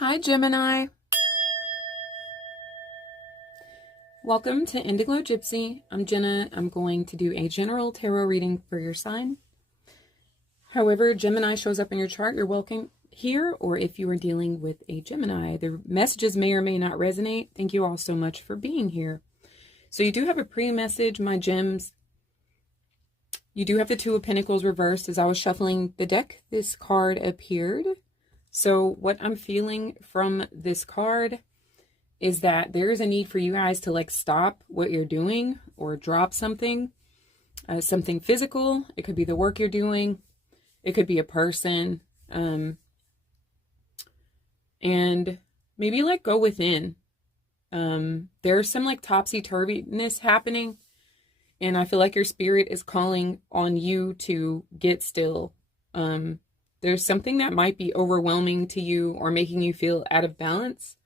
Hi, Gemini. Welcome to Indiglojypsy. I'm Jenna. I'm going to do a general tarot reading for your sign. However, Gemini shows up in your chart, you're welcome here, or if you are dealing with a Gemini, the messages may or may not resonate. Thank you all so much for being here. So you do have a pre-message, my gems. You do have the Two of Pentacles reversed. As I was shuffling the deck, this card appeared. So what I'm feeling from this card is that there is a need for you guys to stop what you're doing or drop something, something physical. It could be the work you're doing. It could be a person. And maybe go within. There's some topsy-turviness happening. And I feel like your spirit is calling on you to get still. There's something that might be overwhelming to you or making you feel out of balance.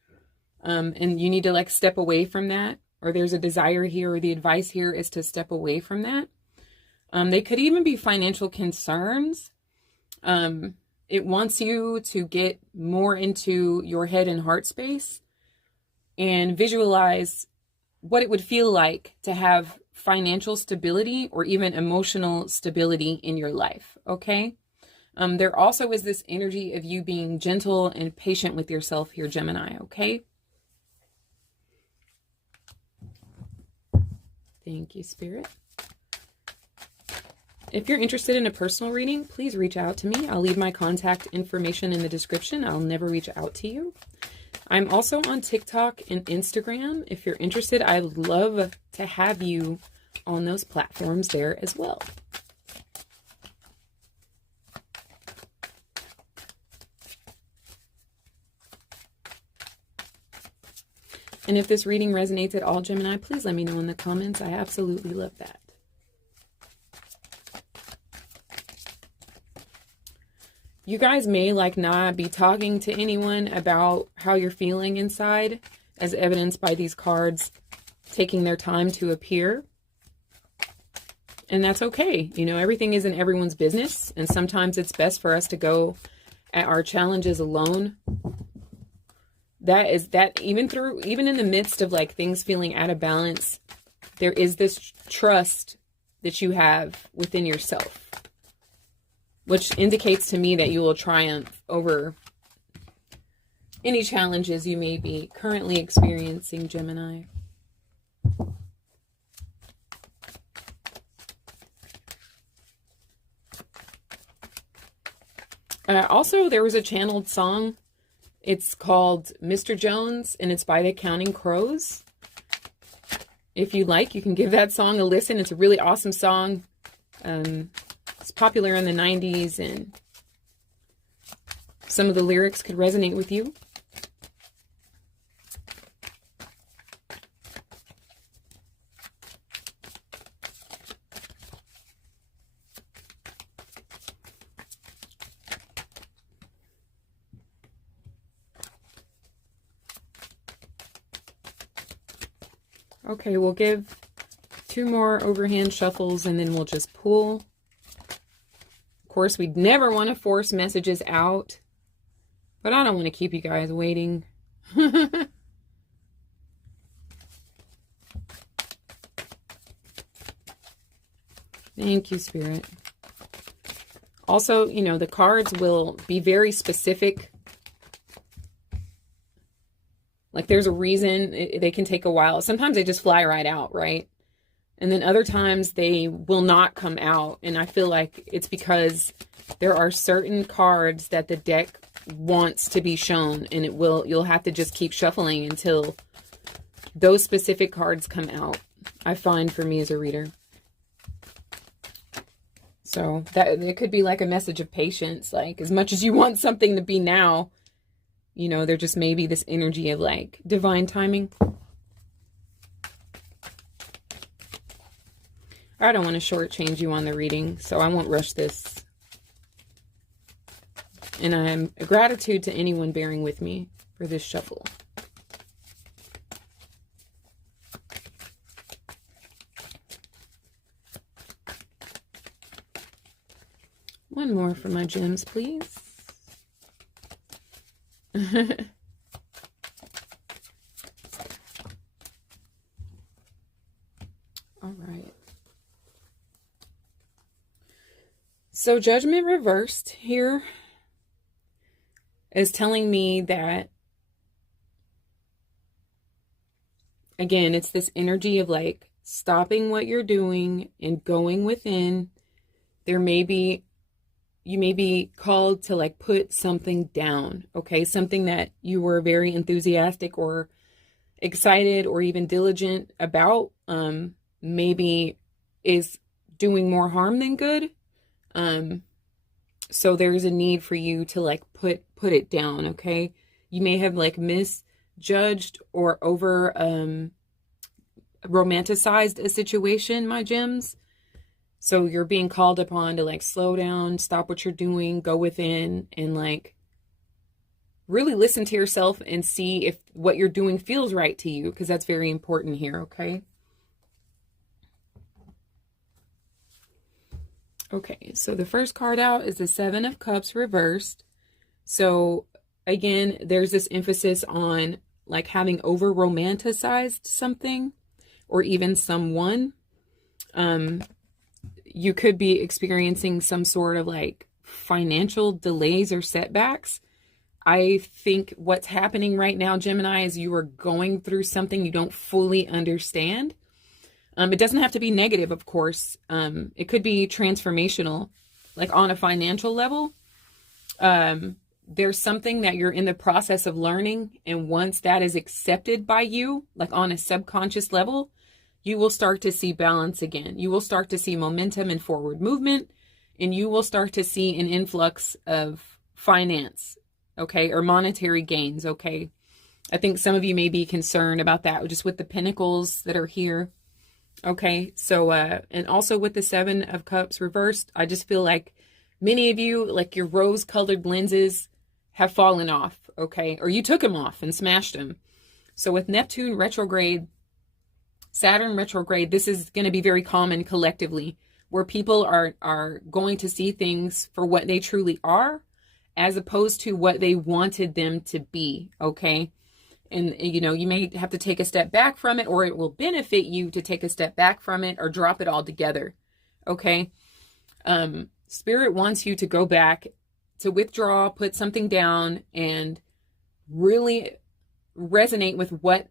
And you need to step away from that. Or there's a desire here, or the advice here is to step away from that. They could even be financial concerns. It wants you to get more into your head and heart space and visualize what it would feel like to have financial stability or even emotional stability in your life, okay? There also is this energy of you being gentle and patient with yourself here, Gemini, okay? Thank you, Spirit. If you're interested in a personal reading, please reach out to me. I'll leave my contact information in the description. I'll never reach out to you. I'm also on TikTok and Instagram. If you're interested, I'd love to have you on those platforms there as well. And if this reading resonates at all, Gemini, please let me know in the comments. I absolutely love that. You guys may not be talking to anyone about how you're feeling inside, as evidenced by these cards taking their time to appear. And that's okay. You know, everything isn't everyone's business. And sometimes it's best for us to go at our challenges alone. Even in the midst of things feeling out of balance, there is this trust that you have within yourself, which indicates to me that you will triumph over any challenges you may be currently experiencing, Gemini. Also, there was a channeled song. It's called Mr. Jones, and it's by the Counting Crows. If you like, you can give that song a listen. It's a really awesome song. It's popular in the 90s, and some of the lyrics could resonate with you. Okay, we'll give 2 more overhand shuffles, and then we'll just pull. Of course, we'd never want to force messages out, but I don't want to keep you guys waiting. Thank you, Spirit. Also, you know, the cards will be very specific. There's a reason they can take a while. Sometimes they just fly right out, right? And then other times they will not come out. And I feel like it's because there are certain cards that the deck wants to be shown. And you'll have to just keep shuffling until those specific cards come out, I find, for me as a reader. So that it could be a message of patience. As much as you want something to be now, you know, there just may be this energy of divine timing. I don't want to shortchange you on the reading, so I won't rush this. And I'm gratitude to anyone bearing with me for this shuffle. One more for my gems, please. So Judgment reversed here is telling me that, again, it's this energy of like stopping what you're doing and going within. You may be called to like put something down, okay? Something that you were very enthusiastic or excited or even diligent about, maybe is doing more harm than good. So there's a need for you to like put it down, okay? You may have like misjudged or over romanticized a situation, my gems. So you're being called upon to like slow down, stop what you're doing, go within, and like really listen to yourself and see if what you're doing feels right to you, because that's very important here, okay? Okay, so the first card out is the Seven of Cups reversed. So again, there's this emphasis on like having over romanticized something or even someone. You could be experiencing some sort of like financial delays or setbacks. I think what's happening right now, Gemini, is you are going through something you don't fully understand. It doesn't have to be negative, of course. It could be transformational, like on a financial level. There's something that you're in the process of learning. And once that is accepted by you, like on a subconscious level, you will start to see balance again. You will start to see momentum and forward movement, and you will start to see an influx of finance, okay, or monetary gains, okay? I think some of you may be concerned about that just with the pentacles that are here, okay? So, and also with the Seven of Cups reversed, I just feel like many of you, like your rose-colored lenses have fallen off, okay? Or you took them off and smashed them. So with Neptune retrograde, Saturn retrograde, this is going to be very common collectively, where people are going to see things for what they truly are, as opposed to what they wanted them to be, okay? And, you know, you may have to take a step back from it, or it will benefit you to take a step back from it or drop it all together, okay? Spirit wants you to go back, to withdraw, put something down, and really resonate with what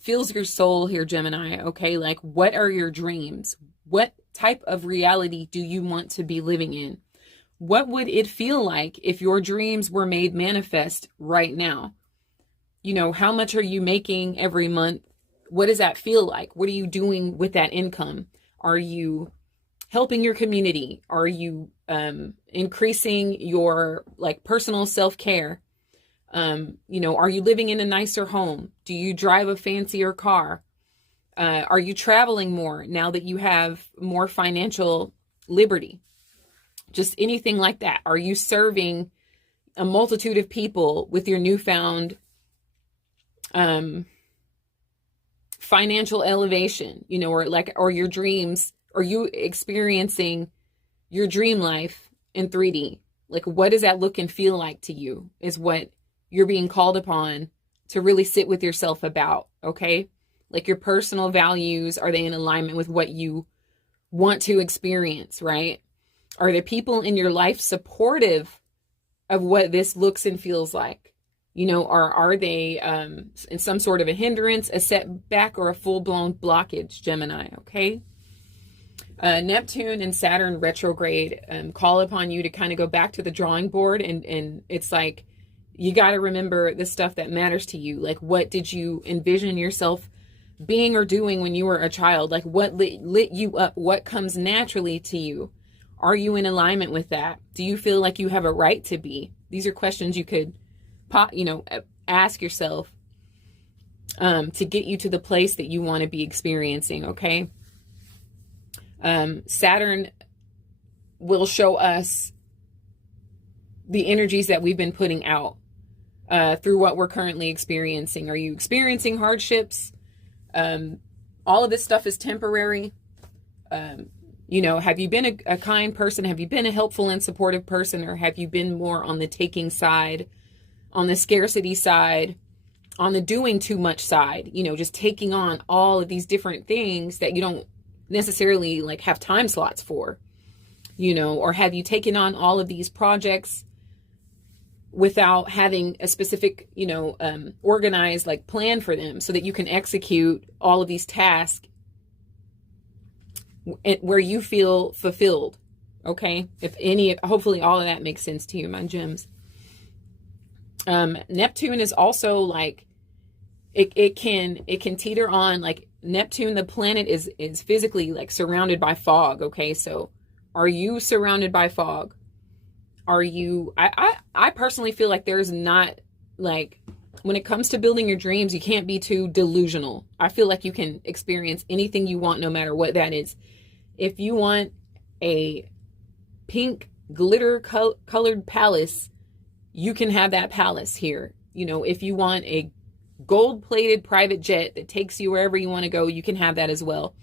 fills your soul here, Gemini, okay? Like, what are your dreams? What type of reality do you want to be living in? What would it feel like if your dreams were made manifest right now? You know, how much are you making every month? What does that feel like? What are you doing with that income? Are you helping your community? Are you increasing your like personal self-care? You know, are you living in a nicer home? Do you drive a fancier car? Are you traveling more now that you have more financial liberty? Just anything like that. Are you serving a multitude of people with your newfound financial elevation, you know, or your dreams? Are you experiencing your dream life in 3D? Like, what does that look and feel like to you is what you're being called upon to really sit with yourself about, okay? Like, your personal values, are they in alignment with what you want to experience, right? Are the people in your life supportive of what this looks and feels like? You know, are they in some sort of a hindrance, a setback, or a full-blown blockage, Gemini, okay? Neptune and Saturn retrograde call upon you to kind of go back to the drawing board, and it's like, you got to remember the stuff that matters to you. Like, what did you envision yourself being or doing when you were a child? Like, what lit you up? What comes naturally to you? Are you in alignment with that? Do you feel like you have a right to be? These are questions you could ask yourself to get you to the place that you want to be experiencing, okay? Saturn will show us the energies that we've been putting out through what we're currently experiencing. Are you experiencing hardships? All of this stuff is temporary. You know, have you been a kind person? Have you been a helpful and supportive person? Or have you been more on the taking side, on the scarcity side, on the doing too much side? You know, just taking on all of these different things that you don't necessarily like have time slots for. or have you taken on all of these projects without having a specific, organized like plan for them so that you can execute all of these tasks where you feel fulfilled. Okay. Hopefully all of that makes sense to you, my gems. Neptune is also like, it can teeter on, like Neptune, the planet is physically like surrounded by fog. Okay. So are you surrounded by fog? Are you, I personally feel like there's not, like, when it comes to building your dreams, you can't be too delusional. I feel like you can experience anything you want, no matter what that is. If you want a pink glitter colored palace, you can have that palace here. If you want a gold plated private jet that takes you wherever you want to go, you can have that as well.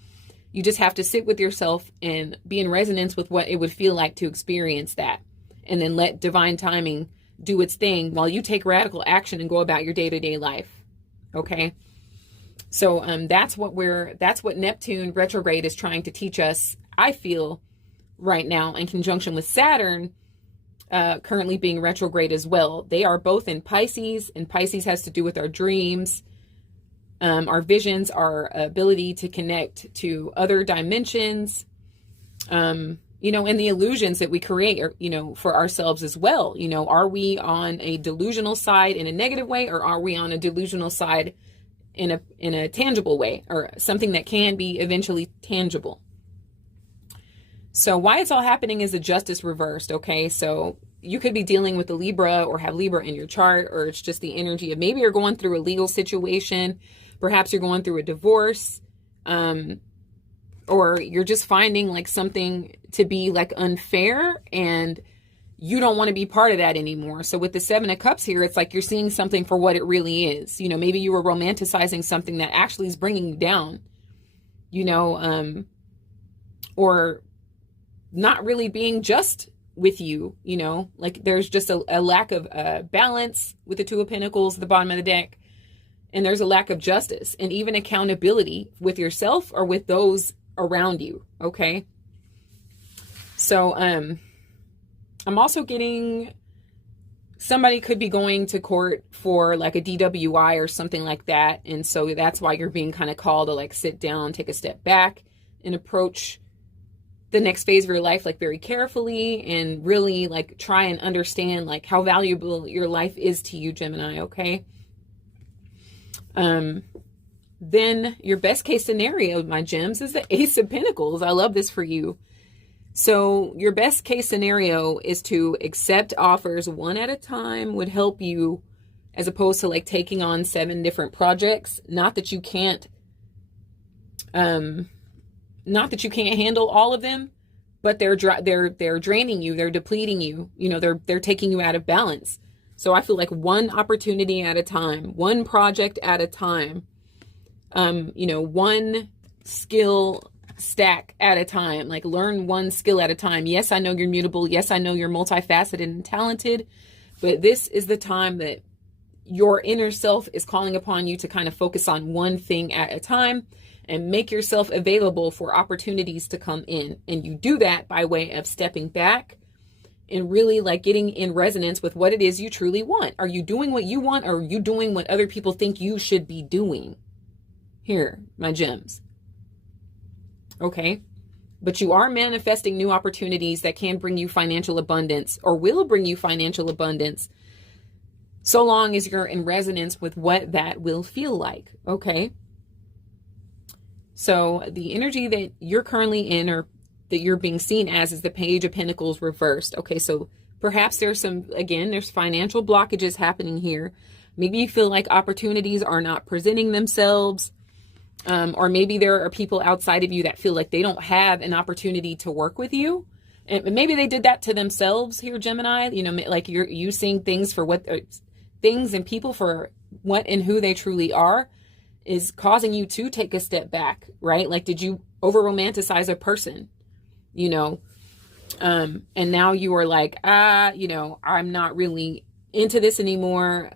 You just have to sit with yourself and be in resonance with what it would feel like to experience that. And then let divine timing do its thing while you take radical action and go about your day-to-day life. Okay. So that's what Neptune retrograde is trying to teach us, I feel, right now, in conjunction with Saturn currently being retrograde as well. They are both in Pisces, and Pisces has to do with our dreams, our visions, our ability to connect to other dimensions, and the illusions that we create, for ourselves as well. Are we on a delusional side in a negative way, or are we on a delusional side in a tangible way, or something that can be eventually tangible? So why it's all happening is the justice reversed. Okay. So you could be dealing with the Libra or have Libra in your chart, or it's just the energy of maybe you're going through a legal situation. Perhaps you're going through a divorce, or you're just finding like something to be like unfair and you don't want to be part of that anymore. So with the 7 of Cups here, it's like you're seeing something for what it really is. Maybe you were romanticizing something that actually is bringing you down, or not really being just with you, like there's just a lack of balance with the 2 of Pentacles at the bottom of the deck. And there's a lack of justice and even accountability with yourself or with those around you. Okay. So, I'm also getting somebody could be going to court for like a DWI or something like that. And so that's why you're being kind of called to like sit down, take a step back and approach the next phase of your life, like very carefully, and really like try and understand like how valuable your life is to you, Gemini. Okay. Then your best case scenario, my gems, is the Ace of Pentacles. I love this for you. So your best case scenario is to accept offers one at a time would help you, as opposed to like taking on 7 different projects. Not that you can't handle all of them, but they're draining you, they're depleting you, they're taking you out of balance. So I feel like one opportunity at a time, one project at a time, one skill stack at a time, like learn one skill at a time. Yes, I know you're mutable. Yes, I know you're multifaceted and talented, but this is the time that your inner self is calling upon you to kind of focus on one thing at a time and make yourself available for opportunities to come in. And you do that by way of stepping back and really like getting in resonance with what it is you truly want. Are you doing what you want, or are you doing what other people think you should be doing? Here, my gems. Okay. But you are manifesting new opportunities that can bring you financial abundance, or will bring you financial abundance, so long as you're in resonance with what that will feel like. Okay. So the energy that you're currently in, or that you're being seen as, is the Page of Pentacles reversed. Okay. So perhaps there's financial blockages happening here. Maybe you feel like opportunities are not presenting themselves. Or maybe there are people outside of you that feel like they don't have an opportunity to work with you. And maybe they did that to themselves here, Gemini. Like you seeing things for what things and people for what and who they truly are is causing you to take a step back, right? Like, did you over romanticize a person, and now you are like, I'm not really into this anymore.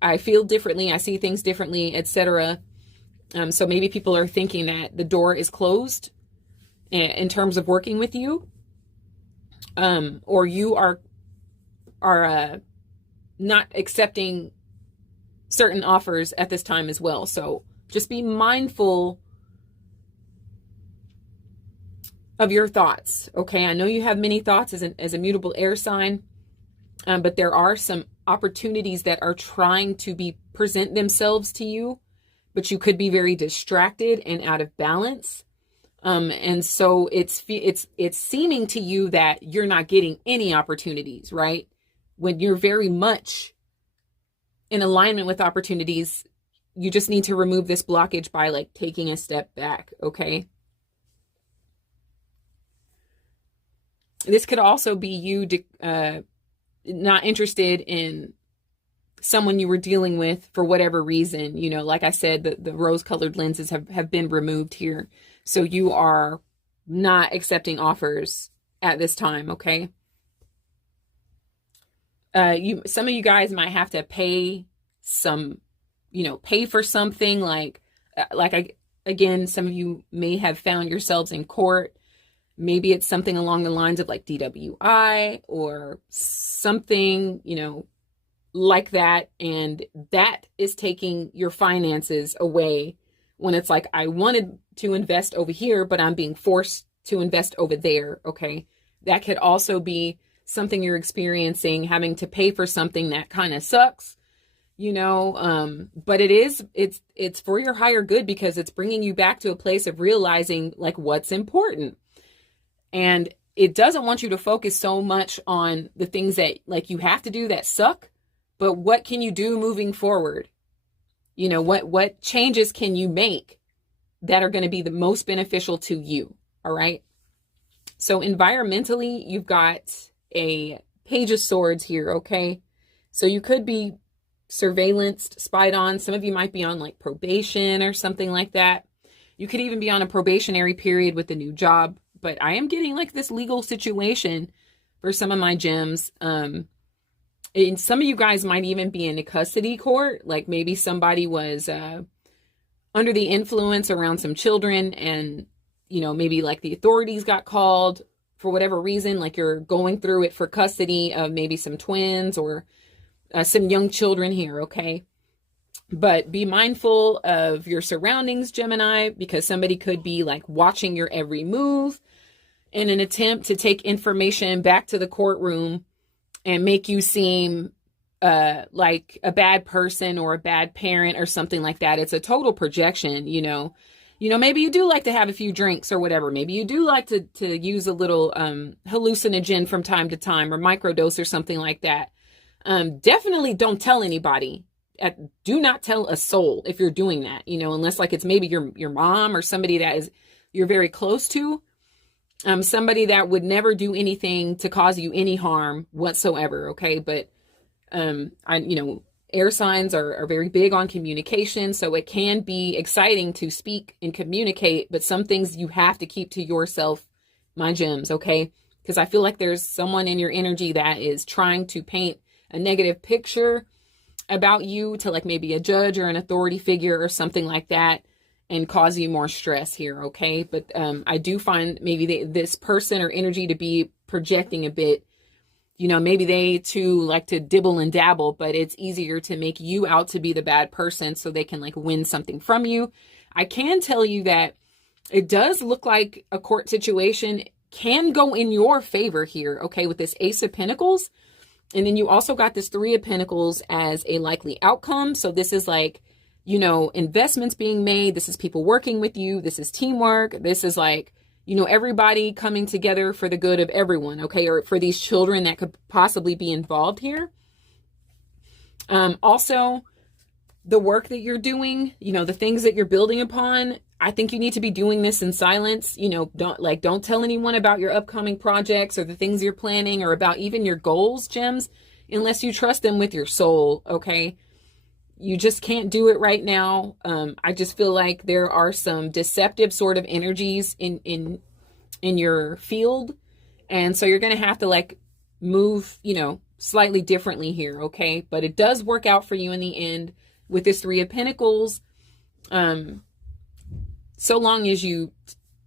I feel differently. I see things differently, etc. So maybe people are thinking that the door is closed in terms of working with you. or you are not accepting certain offers at this time as well. So just be mindful of your thoughts. Okay. I know you have many thoughts as a mutable air sign, but there are some opportunities that are trying to present themselves to you, but you could be very distracted and out of balance. And so it's seeming to you that you're not getting any opportunities, right? When you're very much in alignment with opportunities, you just need to remove this blockage by like taking a step back. Okay. This could also be you not interested in someone you were dealing with for whatever reason. You know, like I said, the rose-colored lenses have been removed here. So you are not accepting offers at this time, okay? Some of you guys might have to pay for something again, some of you may have found yourselves in court. Maybe it's something along the lines of like DWI or something, like that. And that is taking your finances away when it's like, I wanted to invest over here, but I'm being forced to invest over there. Okay. That could also be something you're experiencing, having to pay for something that kind of sucks, but it's for your higher good, because it's bringing you back to a place of realizing like what's important. And it doesn't want you to focus so much on the things that like you have to do that suck, but what can you do moving forward? What changes can you make that are going to be the most beneficial to you? All right. So environmentally, you've got a Page of Swords here. Okay. So you could be surveillanced, spied on. Some of you might be on like probation or something like that. You could even be on a probationary period with a new job. But I am getting like this legal situation for some of my gems. And some of you guys might even be in a custody court. Like maybe somebody was under the influence around some children, and, maybe like the authorities got called for whatever reason. Like you're going through it for custody of maybe some twins or some young children here. Okay. But be mindful of your surroundings, Gemini, because somebody could be like watching your every move in an attempt to take information back to the courtroom and make you seem like a bad person or a bad parent or something like that. It's a total projection, maybe you do like to have a few drinks or whatever. Maybe you do like to use a little hallucinogen from time to time, or microdose or something like that. Definitely don't tell anybody. Do not tell a soul if you're doing that, unless like it's maybe your mom or somebody that you're very close to. Somebody that would never do anything to cause you any harm whatsoever. Okay. But, air signs are very big on communication. So it can be exciting to speak and communicate, but some things you have to keep to yourself, my gems. Okay. Because I feel like there's someone in your energy that is trying to paint a negative picture about you to like maybe a judge or an authority figure or something like that, and cause you more stress here. Okay. But I do find maybe this person or energy to be projecting a bit. Maybe they too like to dibble and dabble, but it's easier to make you out to be the bad person so they can like win something from you. I can tell you that it does look like a court situation can go in your favor here. Okay. With this Ace of Pentacles. And then you also got this Three of Pentacles as a likely outcome. So this is like, investments being made. This is people working with you. This is teamwork. This is like, everybody coming together for the good of everyone. Okay. Or for these children that could possibly be involved here. Also the work that you're doing, the things that you're building upon. I think you need to be doing this in silence. Don't tell anyone about your upcoming projects or the things you're planning, or about even your goals, gems, unless you trust them with your soul. Okay. You just can't do it right now. I just feel like there are some deceptive sort of energies in your field. And so you're going to have to like move, slightly differently here. Okay. But it does work out for you in the end with this Three of Pentacles. So long as you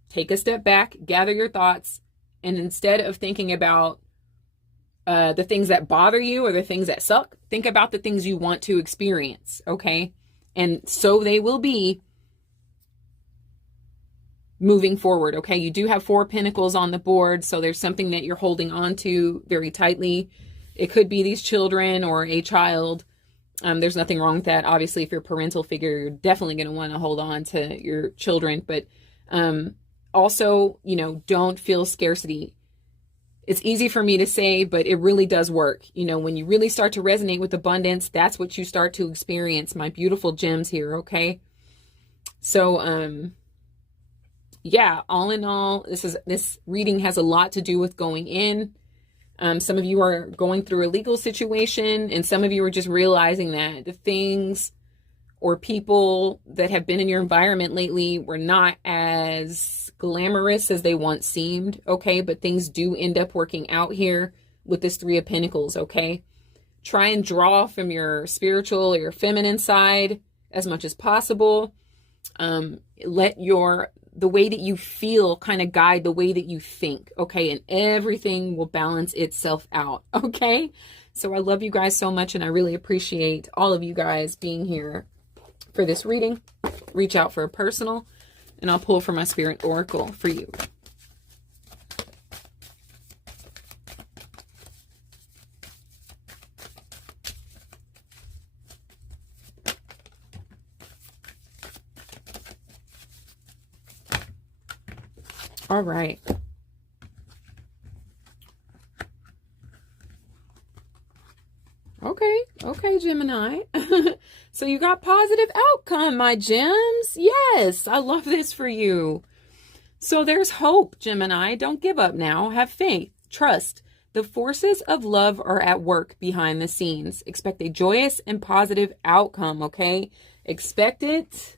take a step back, gather your thoughts, And instead of thinking about the things that bother you or the things that suck, think about the things you want to experience, okay? And so they will be moving forward, okay? You do have 4 pentacles on the board, so there's something that you're holding on to very tightly. It could be these children or a child. There's nothing wrong with that. Obviously, if you're a parental figure, you're definitely going to want to hold on to your children. But also, you know, don't feel scarcity. It's easy for me to say, but it really does work. You know, when you really start to resonate with abundance, that's what you start to experience, my beautiful gems here, okay? So, yeah, all in all, this reading has a lot to do with going in. Some of you are going through a legal situation, and some of you are just realizing that the things or people that have been in your environment lately were not as glamorous as they once seemed, okay? But things do end up working out here with this 3 of Pentacles, okay? Try and draw from your spiritual or your feminine side as much as possible. Let the way that you feel kind of guide the way that you think, okay? And everything will balance itself out, okay? So I love you guys so much, and I really appreciate all of you guys being here for this reading. Reach out for a personal, and I'll pull from my Spirit Oracle for you. All right. Okay, Gemini. So you got positive outcome, my gems. Yes, I love this for you. So there's hope, Gemini. Don't give up now. Have faith. Trust. The forces of love are at work behind the scenes. Expect a joyous and positive outcome, okay? Expect it,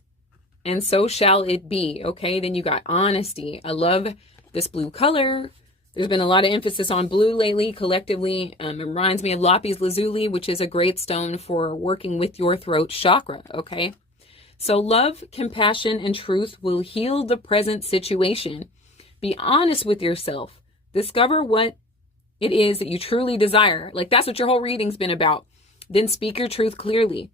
and so shall it be, okay? Then you got honesty. I love this blue color. There's been a lot of emphasis on blue lately, collectively. It reminds me of lapis lazuli, which is a great stone for working with your throat chakra, okay? So love, compassion, and truth will heal the present situation. Be honest with yourself. Discover what it is that you truly desire. Like, that's what your whole reading's been about. Then speak your truth clearly.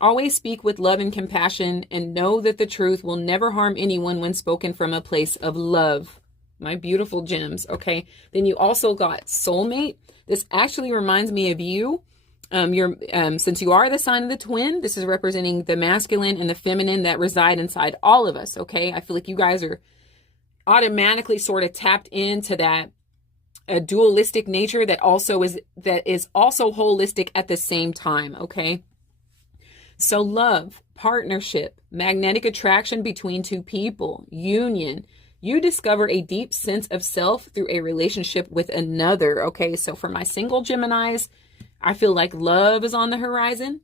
Always speak with love and compassion, and know that the truth will never harm anyone when spoken from a place of love. My beautiful gems, okay? Then you also got soulmate. This actually reminds me of you. Since you are the sign of the twin, this is representing the masculine and the feminine that reside inside all of us, okay? I feel like you guys are automatically sort of tapped into that a dualistic nature that is also holistic at the same time, okay? So love, partnership, magnetic attraction between 2 people, union. You discover a deep sense of self through a relationship with another, okay? So for my single Geminis, I feel like love is on the horizon.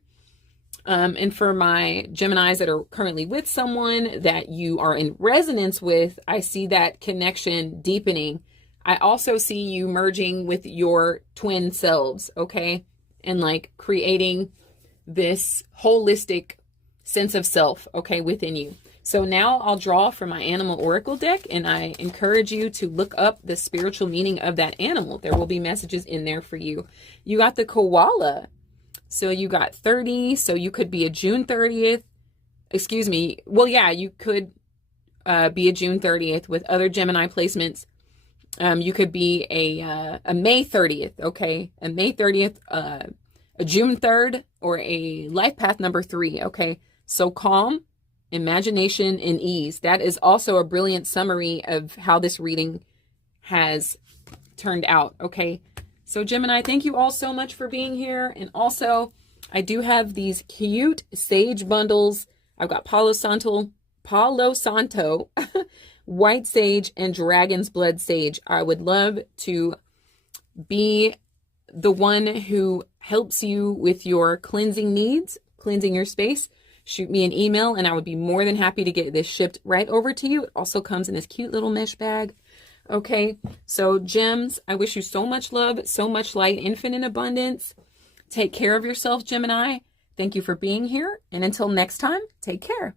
And for my Geminis that are currently with someone that you are in resonance with, I see that connection deepening. I also see you merging with your twin selves, okay? And like creating this holistic sense of self, okay, within you. So now I'll draw from my animal oracle deck, and I encourage you to look up the spiritual meaning of that animal. There will be messages in there for you. You got the koala. So you got 30. So you could be a June 30th. Excuse me. Well, yeah, you could be a June 30th with other Gemini placements. You could be a May 30th, okay? A May 30th, a June 3rd, or a life path number 3, okay? So calm, imagination, and ease. That is also a brilliant summary of how this reading has turned out, okay? So Gemini, thank you all so much for being here. And also, I do have these cute sage bundles. I've got Palo Santo, white sage, and dragon's blood sage. I would love to be the one who helps you with your cleansing needs, cleansing your space. Shoot me an email and I would be more than happy to get this shipped right over to you. It also comes in this cute little mesh bag. Okay, so gems, I wish you so much love, so much light, infinite abundance. Take care of yourself, Gemini. Thank you for being here. And until next time, take care.